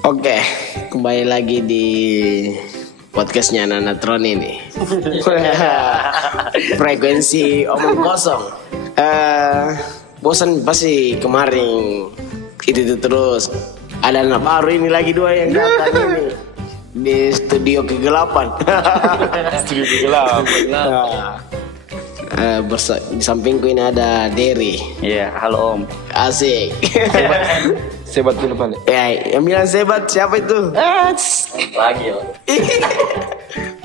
Oke, kembali lagi di podcastnya Nanatron ini. Frekuensi omong kosong. Bosan pasti kemarin itu terus. Ada anak baru ini lagi dua yang datang ini di studio kegelapan. Studio kegelapan. Di sampingku ini ada Derry. Iya, halo Om. Asik. Sebat dulu balik. Ya, yang bilang sebat siapa itu? Lagi loh.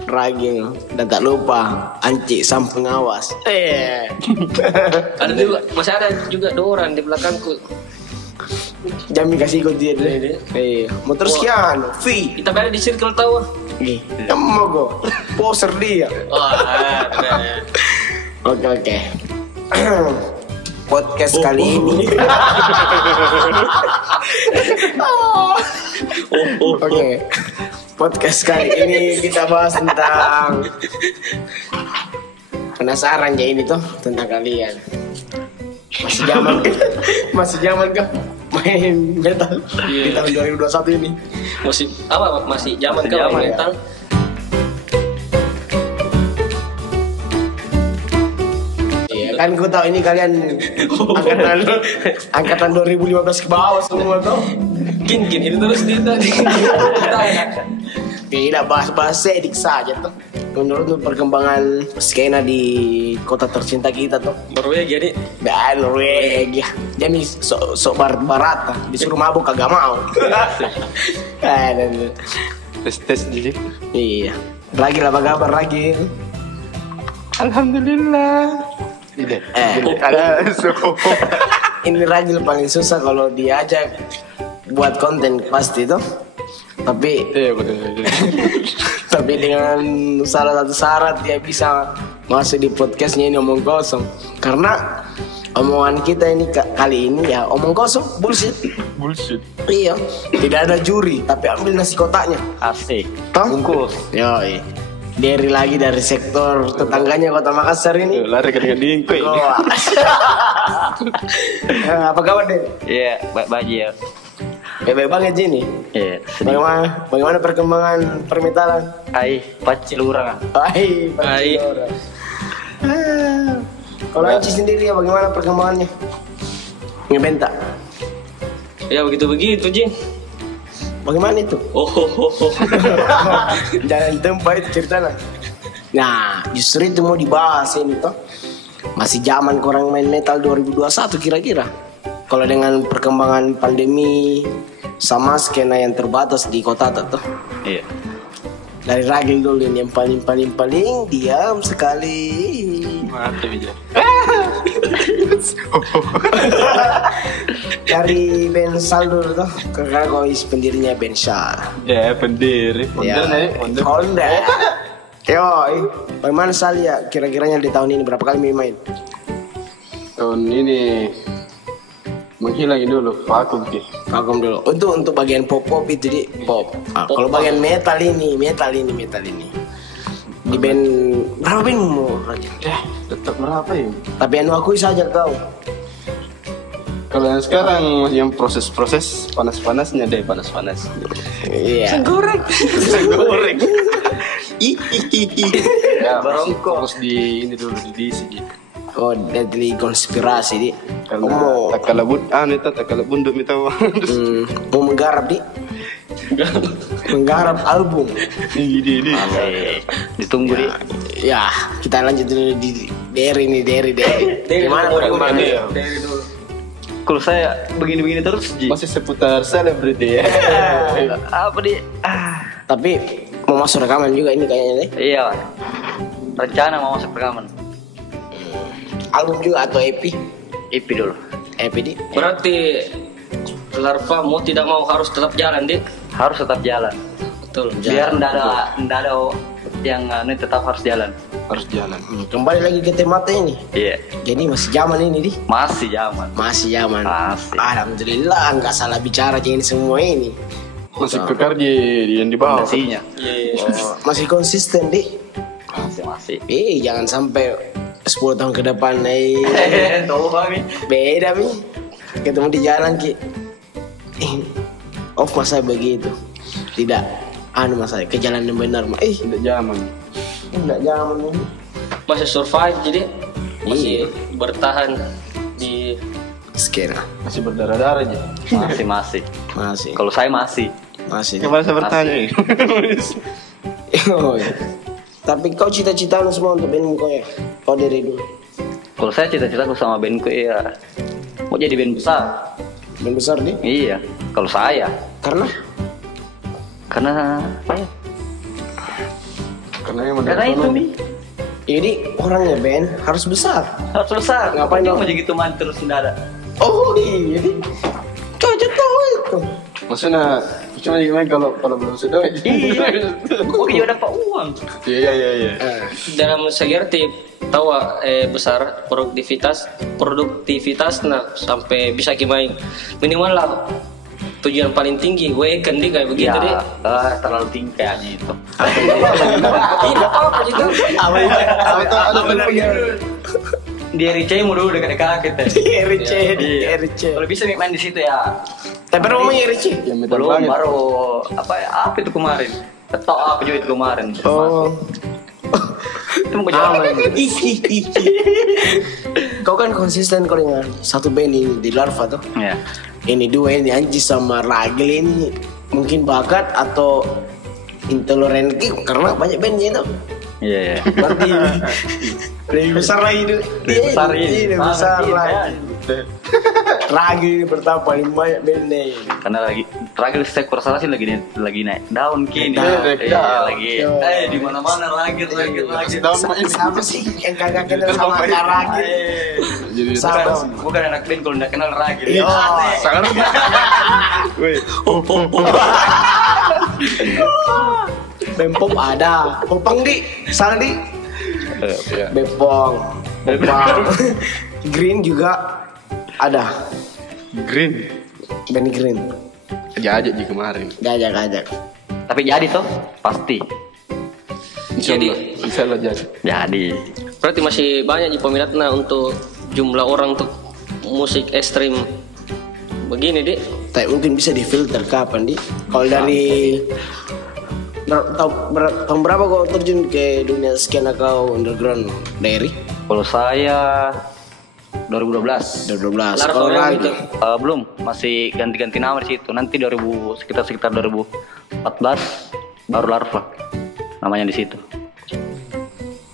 Ragil. Dan tak lupa Anci sang pengawas. Ada juga, masih ada juga dua orang di belakangku. Jami kasih ikut dia dulu. Motor sekian, V. Kita ada di circle tahu. Emang kok poser dia. Oke. Podcast kali ini. Oke. Podcast kali ini kita bahas tentang penasaran ya ini tuh tentang kalian. Masih zaman kan main metal di tahun 2021 ini. Masih zaman kau main metal. Kan gue tahu ini kalian angkatan 2015 ke bawah semua tuh. Gin itu terus dia tadi. Tidak bahas edik saja tuh. Menurut tuh perkembangan skena di kota tercinta kita tuh. Norwegia nih. Dan Norwegia. Jadi sok barat disuruh mabuk kagak mau. Tes jadi. Iya. Lagi apa kabar lagi? Alhamdulillah. Ini Ragil paling susah kalau diajak buat konten pasti tuh. Tapi tapi dengan salah satu syarat dia bisa masuk di podcastnya ini omong kosong. Karena omongan kita ini kali ini ya omong kosong, bullshit. Iya, tidak ada juri tapi ambil nasi kotaknya. Asik. Bungkus. Yoi. Dari lagi dari sektor tetangganya Kota Makassar ini. Lari ke dingko ini. Apa kabar deh? Iya, baik-baik ya. Baik banget ini. Iya. Bagaimana perkembangan permetalan? Pacil orang. Pacil orang. Kalau Anci sendiri ya bagaimana perkembangannya? Ngebentak. Ya begitu Jin. Bagaimana itu? Jangan tempat itu ceritanya. Nah, justru itu mau dibahas ini toh. Masih zaman orang main metal 2021 kira-kira. Kalau dengan perkembangan pandemi sama skena yang terbatas di kota tuh. Iya. Dari Ragil dulu ini yang paling diam sekali. Mantap aja. Dari band Sal dulu tuh, karena kau pendirinya band Sal. Ya, pendiri. Honda. Yo, bagaimana Sal ya? Kira-kiranya di tahun ini berapa kali main? Tahun ini menghilang dulu, vakum dulu. Untuk bagian pop itu di pop. Kalau bagian metal ini. Di band berapa band mau Raja? Tetap berapa ya? Tapi anu akui saja kau. Kalau yang sekarang yang proses panas-panasnya deh, panas. Iya. Goreng. Ya, fokus di ini dulu di sini. Oh, deadly konspirasi di. Karena tak kalah bunduk minta. Mau menggarap di. Menggarap album. Ini. Ditunggu di. Ya, kita lanjut dulu di Derry. Gimana perkembangannya? Dari dulu. Kalau saya begini terus masih seputar selebriti ya. Apa di? Tapi mau masuk rekaman juga ini kayaknya deh. Iya. Rencana mau masuk rekaman. Album juga atau EP? EP dulu. EP di. Berarti Larva mau tidak mau harus tetap jalan, Dik. Harus tetap jalan. Betul. Biar ndak ada yang ini tetap harus jalan. Kembali lagi ke tema ini. Iya. Jadi masih zaman ini di. Masih zaman. Masih zaman. Masih. Alhamdulillah nggak salah bicara jadi semua ini. Masih kekar yang di bawah. Fondasinya. Masih konsisten di. Masih. Jangan sampai 10 tahun ke depan Tahu kami. beda mi ketemu di jalan ki off masa begitu. Tidak masa ke jalan yang benar mah. Tidak zaman. Tidak zaman ini. Masih survive jadi masih bertahan di skena. Masih berdarah-darah aja. Masih. Kalau saya masih. Kemarin saya bertanya. Oh, iya. Tapi kau cita-citamu semua untuk bandmu kau ya? Kau dari dulu. Kalau saya cita-citaku sama bandku ya mau jadi band besar. Band besar nih? Iya. Kalau saya. Karena apa ya? Karena itu nih. Jadi orangnya band harus besar. Harus besar. Ngapain mau gitu man terus tidak ada. Oh iya. Kau aja tahu itu. Maksudnya cuma gimana kalau belum sudah. Iya. Kok juga dapat uang. Iya. dalam segi arti tahu besar produktivitas nah sampai bisa kimai minimal lah tujuan paling tinggi weekend di kayak begitu deh. Terlalu tinggi kayaknya itu. Tidak apa-apa gitu. Di RC mau dulu dekat-dekat kita. Di RC. Kalau bisa main di situ ya. Tapi ngomongnya RC. Belum baru apa itu kemarin. Ketok apa juga itu kemarin. Oh. Itu mau jalan. Kau kan konsisten kau dengan satu band ini di Larva tuh. Iya. Ini dua ini Anji sama Ragil ini mungkin bakat atau intoleran karena banyak bandnya itu. Iya. Berarti lebih besar lagi itu. Lebih besar lagi. Ragil ini pertama paling banyak bandnya. Karena Ragil saya kurasa sih lagi naik daun kini. Lagi. Di mana-mana Ragil. Siapa sih yang kagak kenal sama Ragil? Bukan anak band kalau nggak kenal Ragil. Sangat. Woi. Bempom ada, Popang di, Saldi, Bepong, Green juga ada. Green. Benny Green. Ajak kemarin. Ajak. Tapi jadi toh pasti. Jadi Insyaallah jadi. berarti masih banyak peminatnya untuk jumlah orang untuk musik ekstrim begini deh. Tapi mungkin bisa difilter kapan di? Kalau dari tahun berapa kau terjun ke dunia skena kau underground Diary? Kalau saya 2012. Kalau lagi Belum, masih ganti-ganti nama di situ. Nanti sekitar 2014 baru Larva namanya di situ.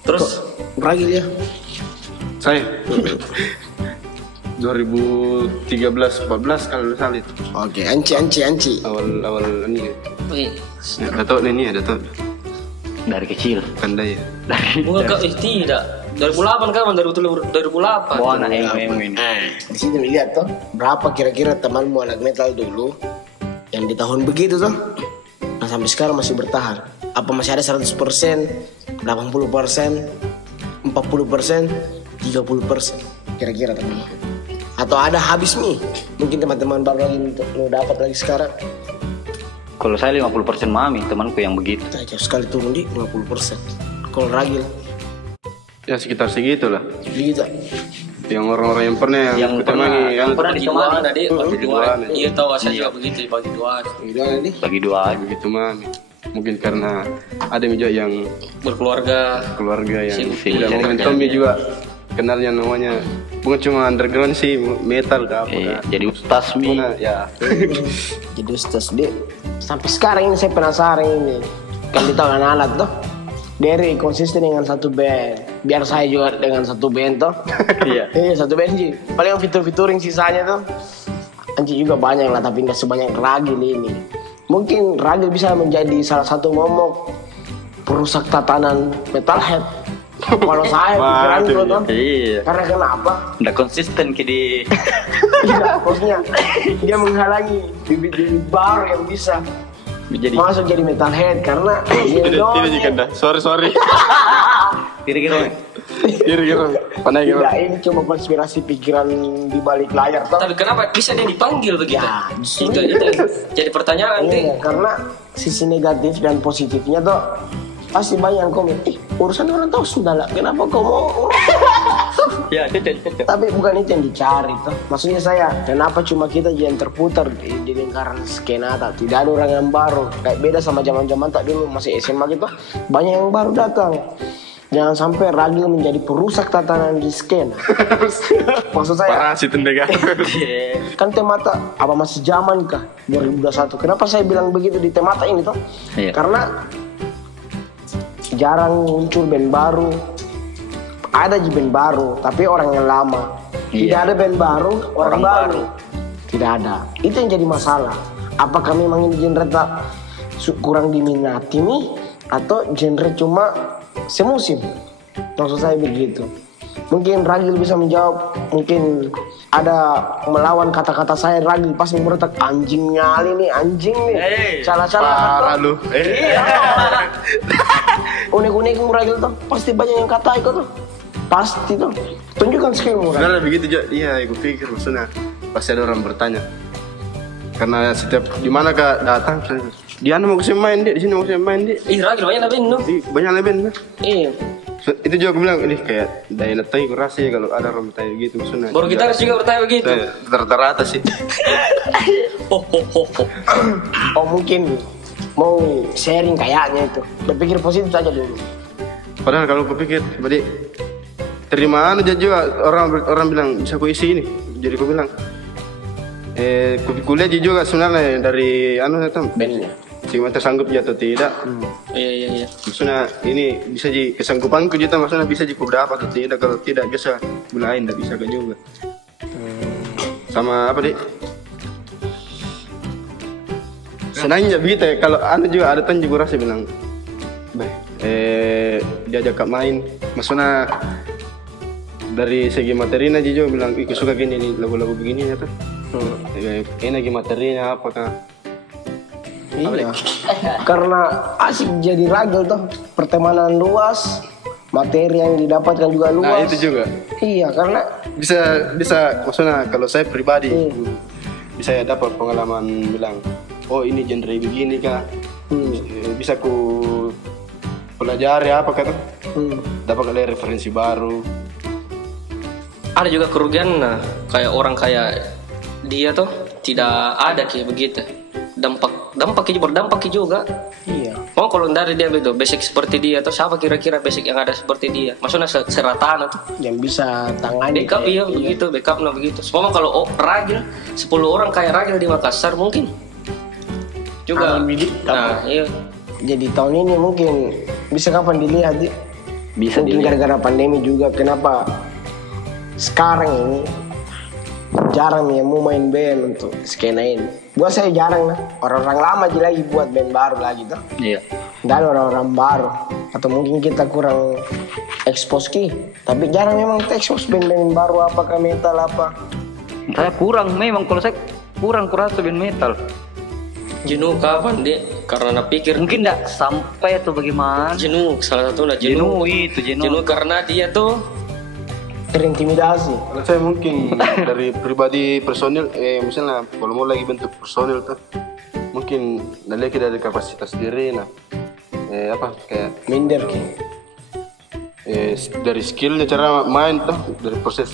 Terus Ragil ya? Saya 2013-14 kalau salah itu. Oke, Anci. Awal ini. wih, Dato' ini ya Dato'. Dari kecil. Pandai ya. bukan kau tidak 2008 kan 2008. Wah, anak ini. Di sini lihat tuh berapa kira-kira temanmu anak metal dulu yang di tahun begitu tuh. Nah sampai sekarang masih bertahan. Apa masih ada 100%, 80%, 40%, 30% kira-kira teman. Atau ada habis nih? Mungkin teman-teman baru lagi untuk lo dapat lagi sekarang. Kalau saya 50% mami temanku yang begitu. Jauh sekali turun di 50%. Kalau Ragil Ya sekitar segitulah. begitu. Yang orang-orang yang pernah yang kutemani yang pernah Bagi ditemani. dua tadi bagi dua. Bagi Iya tahu saya juga begitu bagi dua. Gimana nih? Bagi dua. begitu mami. Mungkin karena ada juga yang Berkeluarga. keluarga yang Sibuk. tidak mau main Tommy juga kenalnya namanya bukan cuma underground sih metal dah apa Jadi ustaz mi. ya Jadi Ustaz D. Sampai sekarang ini saya penasaran ini. Kan di tahun anak tuh. Dari konsisten dengan satu band. Biar saya juga dengan satu band tuh. Iya. Satu band sih. Paling fitur-fituring sisanya tuh. Anci juga banyak lah tapi nggak sebanyak Ragil ini. Mungkin Ragil bisa menjadi salah satu momok perusak tatanan metalhead. Kalau saya pikiran tuh tuh. Iya. Karena kenapa? Nggak konsisten kini. Tidak, maksudnya dia menghalangi bibit-bibit baru yang bisa masuk jadi metalhead karena tidak juga dah sorry Kira-kira. pandai tidak, ini cuma konspirasi pikiran di balik layar toh. Tapi kenapa bisa dia dipanggil begitu? Ya, itu jadi pertanyaan Iya, nih. karena sisi negatif dan positifnya tuh pasti banyak yang komen, urusan orang tahu sudah lah. Kenapa kau mau? Ya, cocok. Tapi bukan itu yang dicari tuh. Maksudnya saya, kenapa cuma kita yang terputar di lingkaran skena tak? Tidak ada orang yang baru. Kayak beda sama zaman-zaman tak dulu masih SMA gitu. Banyak yang baru datang. Jangan sampai Ragil menjadi perusak tatanan di skena. Maksud saya, Parasit ndega. kan Temata apa masih zaman kah 2021? Kenapa saya bilang begitu di Temata ini toh? Iya. Karena jarang muncul band baru. Ada band baru, tapi orang yang lama. Tidak Iya. ada band baru, orang baru. baru. Tidak ada. Itu yang jadi masalah. Apakah memang ini genre tak kurang diminati nih, atau genre cuma semusim? Maksud saya begitu. Mungkin Ragil bisa menjawab. Mungkin ada melawan kata-kata saya. Ragil pasti meretak, anjing nyali nih, anjing nih. Salah-salah. Parah lu. Unik-unik Ragil tuh pasti banyak yang kata ikut tuh. Pasti tuh. Tunjukkan skillmu. Sebenarnya begitu juga. Iya, aku pikir maksudnya pasti ada orang bertanya. Karena setiap di mana kak datang, di mana mau kesini main dia, di sini mau kesini main dia. Ih, Ragil banyak tapi no. Banyak lebih kan. Iya. Itu juga aku bilang, ini kayak daya natai aku rasa ya kalau ada orang bertanya gitu maksudnya. Baru kita harus juga bertanya begitu. Rata-rata sih. Oh mungkin mau sharing kayaknya itu. Berpikir positif saja dulu. Padahal kalau aku pikir, tadi terima aja juga orang bilang bisa aku isi ini. Jadi aku bilang, kuliah juga sebenarnya dari itu Bandnya. cuma tersanggup ya atau tidak. Iya. Maksudnya ini bisa di kesanggupanku juga, maksudnya bisa di berapa atau tidak. Kalau tidak biasa lain tidak bisa kan juga. Sama apa deh? Senangnya begitu ya. Kalau juga ada tan juga rasa bilang, diajak kak main, maksudnya dari segi materinya juga bilang, ikut suka gini nih lagu-lagu begini ya tuh. Ini lagi materinya apakah? Iya. Karena asik jadi Ragil tuh. Pertemanan luas, materi yang didapatkan juga luas. Nah itu juga. Iya, karena Bisa maksudnya kalau saya pribadi bisa ya dapat pengalaman bilang, oh ini genre begini kak. Bisa ku pelajari apa kata, dapat ada referensi baru. Ada juga kerugian kayak orang kayak dia tuh tidak ada kayak begitu. Berdampak juga. iya. Oh kalau dari dia begitu basic seperti dia atau siapa kira-kira basic yang ada seperti dia? Maksudnya serataan tuh. Yang bisa tangani. Backup iya begitu, backupnya begitu. Semua kalau Ragil 10 orang kayak Ragil di Makassar mungkin juga. Nah, iya. Jadi tahun ini mungkin bisa kapan dilihat Di? Bisa Mungkin dilihat. gara-gara pandemi juga. Kenapa sekarang ini jarang yang mau main band untuk skena ini? Buat saya jarang lah. Orang-orang lama aja lagi buat band baru lagi tuh. Iya. Nggak ada orang-orang baru. Atau mungkin kita kurang expose ki. Tapi jarang memang kita expose band-band baru, apakah metal apa. Saya kurang memang, kalau saya kurang kurasa band metal. Jenuh kapan dia? Karena pikir Mungkin enggak sampai atau bagaimana. jenuh salah satunya jenuh. Jenuh karena dia tuh Terintimidasi. Kalau saya mungkin dari pribadi personil, misalnya kalau mau lagi bentuk personil tuh, mungkin lagi dari kapasitas diri, kayak Minder ki. dari skillnya cara main tuh, dari proses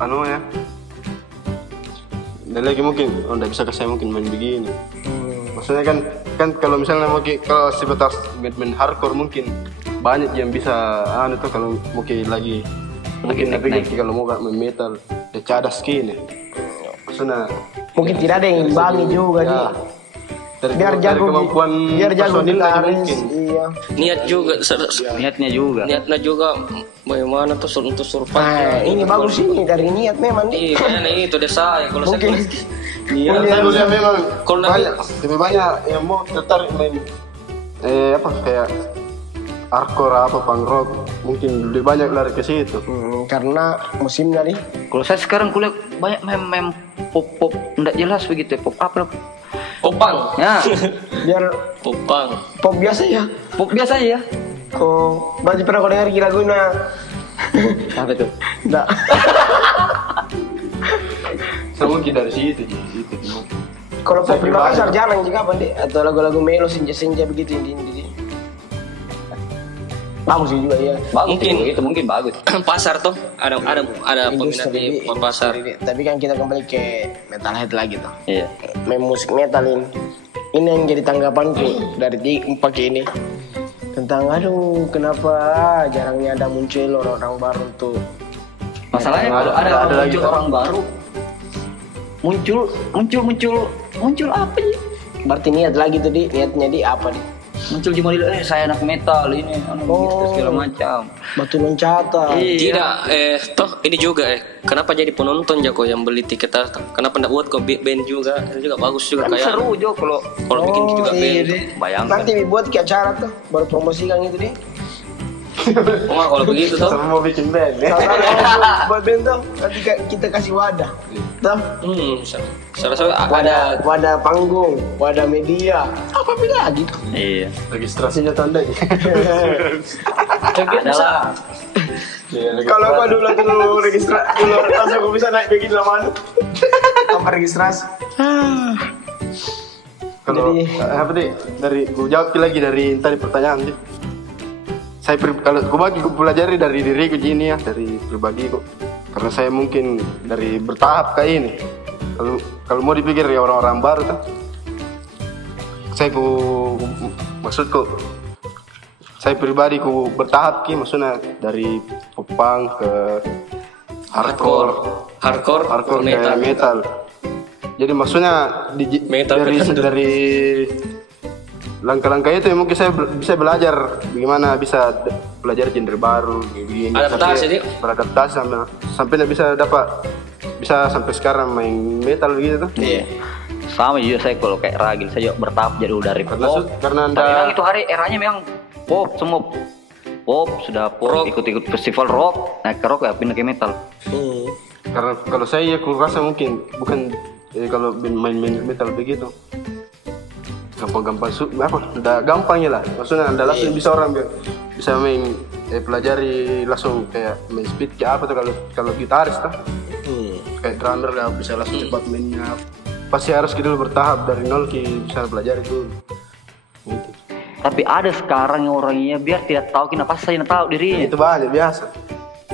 ya. Dan lagi mungkin, nggak bisa ke saya mungkin main begini. Maksudnya kan kalau misalnya kalau sebatas band hardcore mungkin banyak yang bisa tuh kalau mungkin lagi. Mungkin tapi kalau mau main metal, ya cadas gini. Maksudnya Mungkin tidak ada yang imbangi juga ya, dia. dari Biar dari jago, kemampuan biar jago personil aja gitaris. mungkin. Iya. niat juga Niatnya juga. bagaimana tuh untuk survive. Nah, ini bagus ini dari niat memang Di. Iya, kayaknya itu desa ya kalau Mungkin. saya. Iya. Saya kuliah memang Kalau lebih banyak yang mau tertarik main kayak hardcore apa punk rock, mungkin lebih banyak lari ke situ. Karena musimnya nih. Kalau saya sekarang kuliah banyak mem pop enggak jelas begitu ya, pop apa? Popang. Ya, Biar Popang. pop biasa ya. pop biasa ya. Kok berarti pernah kau dengar lagunya? Apa itu? Enggak. Saya mungkin dari situ. Kalau pop Saya di Makassar pribadi. jarang juga Pak Di. Atau lagu-lagu melo senja-senja begitu ini. Bagus sih juga ya. Bagus Mungkin. itu mungkin bagus. pasar tuh ada peminat di pasar. Tapi kan kita kembali ke metalhead lagi tuh. Iya. Main musik metal ini. Ini yang jadi tanggapanku dari pagi ini. Tentang aduh kenapa jarangnya ada muncul orang-orang baru untuk Masalahnya kalau ada lagi, muncul Pak. orang baru, muncul apa sih? berarti niat lagi tuh niatnya apa nih? Muncul cuma saya anak metal ini, gitu segala macam. Batu loncatan. Tidak, toh ini juga kenapa jadi penonton Jako yang beli tiket? Kenapa nggak buat kok band juga? Itu juga bagus juga Kan kayak. seru Jo kalau bikin juga band. bayangkan. Nanti dibuat ke acara tuh, baru promosikan itu deh. Oh, kalau begitu tuh. Sama mau bikin band ya. Sama buat band tuh, nanti kita kasih wadah. Tuh, Salah wadah panggung, wadah media. Apa beda lagi tuh? Iya. Registrasinya tandanya. Adalah Kalau aku dulu registrasi dulu langsung aku bisa naik begini lama tanpa registrasi. Kalau Jadi- apa nih dari gue jawab lagi dari tadi pertanyaan nih. Kalau gue pelajari dari diriku gini ya, dari pribadi kok. Karena saya mungkin dari bertahap kayak ini. Kalau mau dipikir ya orang-orang baru tuh. Maksudku saya pribadi ku bertahap ki, maksudnya dari popang ke hardcore ke metal. Jadi maksudnya Metal dari langkah-langkah itu ya mungkin saya bisa belajar bagaimana bisa belajar genre baru begini. Adaptasi, Dik. Beradaptasi sampai bisa sampai sekarang main metal gitu tuh. Iya. sama juga saya kalau kayak Ragil saya juga bertahap jadi dari pop. Karena Tapi memang itu hari eranya memang pop semua. Pop sudah pop Rock. ikut-ikut festival rock, naik ke rock ya pindah ke metal. karena kalau saya ya aku rasa mungkin bukan kalau main metal begitu gampang udah gampang ya lah, maksudnya anda langsung bisa orang bisa main pelajari langsung kayak main speed kayak apa tuh kalau gitaris tuh kayak drummer lah bisa langsung cepat mainnya, pasti harus kita dulu bertahap dari nol bisa pelajari dulu gitu. Tapi ada sekarang yang orangnya biar tidak tahu kenapa saya tidak tahu dirinya. Itu banyak biasa.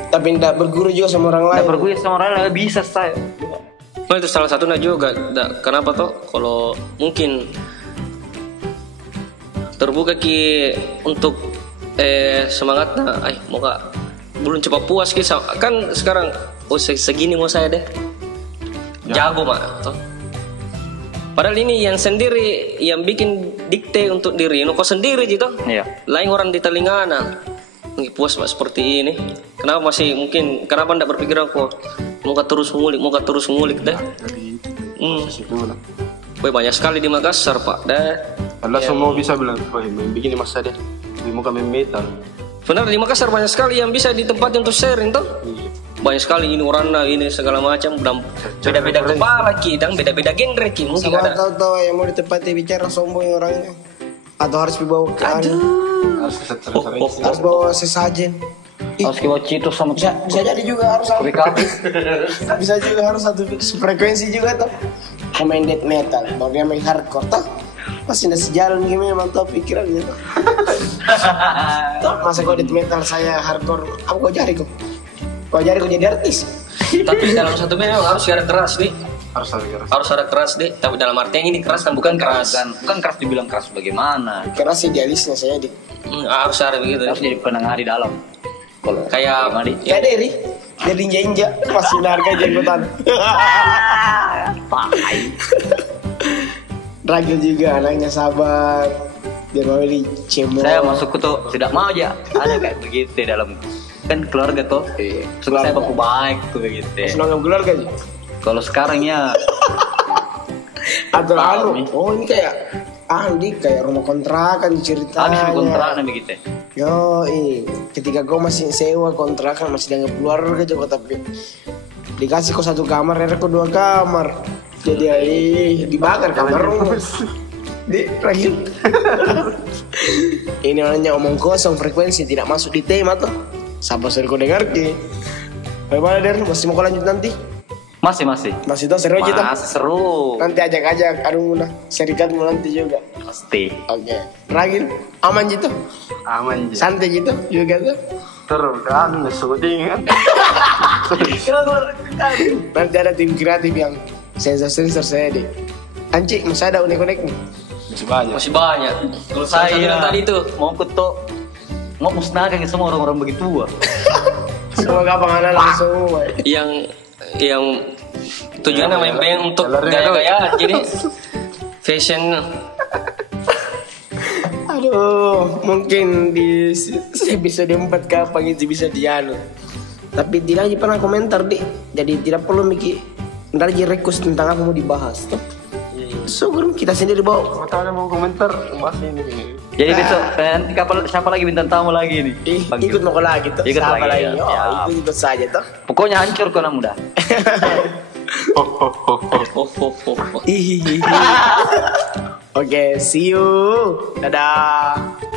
Tapi tidak berguru juga sama orang lain. Tidak bergulir sama orang lain bisa saya. Oh, itu salah satunya juga. Kenapa toh? Kalau mungkin terbuka untuk semangatnya, mau gak belum cepat puas ki kan sekarang segini mau saya deh jago mak toh. Padahal ini yang sendiri yang bikin dikte untuk diri kok sendiri gitu. Iya. Lain orang di telingana puas mak seperti ini. Kenapa masih mungkin kenapa ndak berpikiran kok mau terus ngulik deh. Situ lah. Woi, banyak sekali di Makassar pak deh. Langsung mau bisa bilang, wah main begini masa deh, mau main metal. Benar di Makassar banyak sekali yang bisa ditempatin untuk sharing tuh. Banyak sekali ini orangnya ini segala macam beda-beda kepala ki dan beda-beda genre ki mungkin Sama ada. tahu yang mau ditempati bicara sombong orangnya. Atau harus dibawa ke Harus sering-sering. harus bawa sesajen. Harus bawa Citos sama Bisa jadi juga harus satu bisa juga harus satu frekuensi juga tuh. Pemain death metal, baru dia main hardcore tuh. Pasti nggak sejalan gimana mantap pikirannya tuh. Tuh masa kau death metal saya hardcore, apa kau jari kau? Kau jari kau jadi artis? Tapi dalam satu band memang harus ada keras nih. Harus Harus ada keras deh. Tapi dalam arti yang ini keras kan bukan keras. bukan keras dibilang keras bagaimana. Keras idealisnya saya di. Harus ada begitu. Harus jadi penengah di dalam. Kalau Kayak gimana, Di? Ya Deri, jadi inja masih harga jenggotan. Ragil juga anaknya sabar. Dia mau di cemol. Saya masuk tuh tidak mau aja ada kayak begitu di dalam kan keluarga tuh. Suka saya baku baik tuh begitu. Senang keluarga sih. Kalau sekarang ya Atau oh ini kayak Andi kayak rumah kontrakan ceritanya. habis kontrakan begitu. Yo, ketika kau masih sewa kontrakan masih dianggap keluarga juga tapi dikasih kau satu kamar, kau dua kamar. Jadi dibakar kamar di Ragil. Ini namanya omong kosong, frekuensi tidak masuk di tema tuh. Siapa suruh kau dengar ki? Bagaimana Der? Masih mau kau lanjut nanti? Masih. Masih tuh seru aja tuh. Masih seru. Nanti ajak-ajak, aduh nah, serikat mau nanti juga. Pasti. Oke. Terakhir, aman gitu? Aman je. Santai gitu juga tuh? Terus kan syuting kan. Nanti ada tim kreatif yang sensor-sensor saya deh. Anci, masih ada unek-unek nih? Masih banyak. Masih banyak. Kalau saya tadi tuh mau ketok mau musnahkan semua orang-orang begitu tua. Semoga penganan semua. yang tujuannya main untuk gaya-gaya jadi fashion. Aduh, mungkin di episode 4 kapan itu bisa dianu. Tapi tidak aja pernah komentar deh. Jadi tidak perlu mikir ntar aja request tentang apa mau dibahas tuh. Syukur kita sendiri bawa. Kalau ada mau komentar bahas ini. Jadi besok nanti siapa lagi bintang tamu lagi nih? Ikut mau lagi tuh. Ikut Siapa lagi, lagi? ya. Oh, ikut saja tuh. Pokoknya hancur kau nak muda. Oke, see you. Dadah.